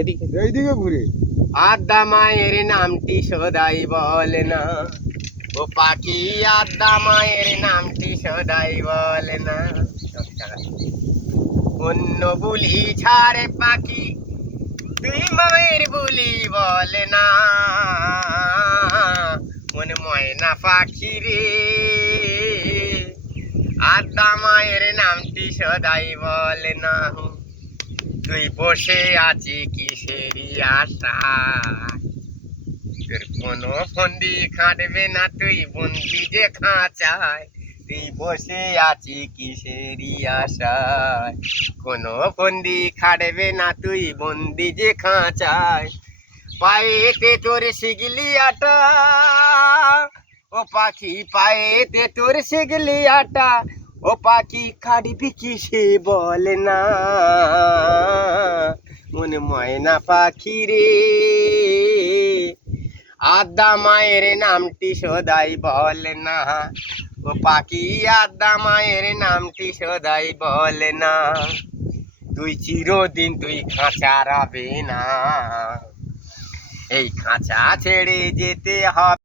এদিকে এইদিকে ঘুরে। আদ্দা মায়ের নামটি সদাই বলে না, ও পাখি আদ্দা মায়ের নামটি সদাই বলে না। অন্য বুলি ছাড়ে পাখি তুই মায়ের বুলি বলে না, মন ময়না পাখি রে আদ্দা মায়ের নামটি সদাই বলে না। তুই বসে আছি কিসেরই আশা, তোর কোনো ফন্দি খাটবে না, তুই বন্দি যে খাঁচায়। তুই বসে আছি কিসেরই আশায়, কোনো ফন্দি খাটবে না, তুই বন্দি যে খাঁচায়। পায়েতে তোর শিগলি আটা, ও পাখি পায়েতে তোর শিগলি আটা, ও পাখি খাটবি কিসে বলে না, মনে ময়না পাখি রে আদ্দা মায়ের নামটি সদাই বলে না, ও পাখি আদ্দা মায়ের নামটি সদাই বলে না। তুই চিরদিন তুই খাঁচা রাবে না, এই খাঁচা ছেড়ে যেতে হবে।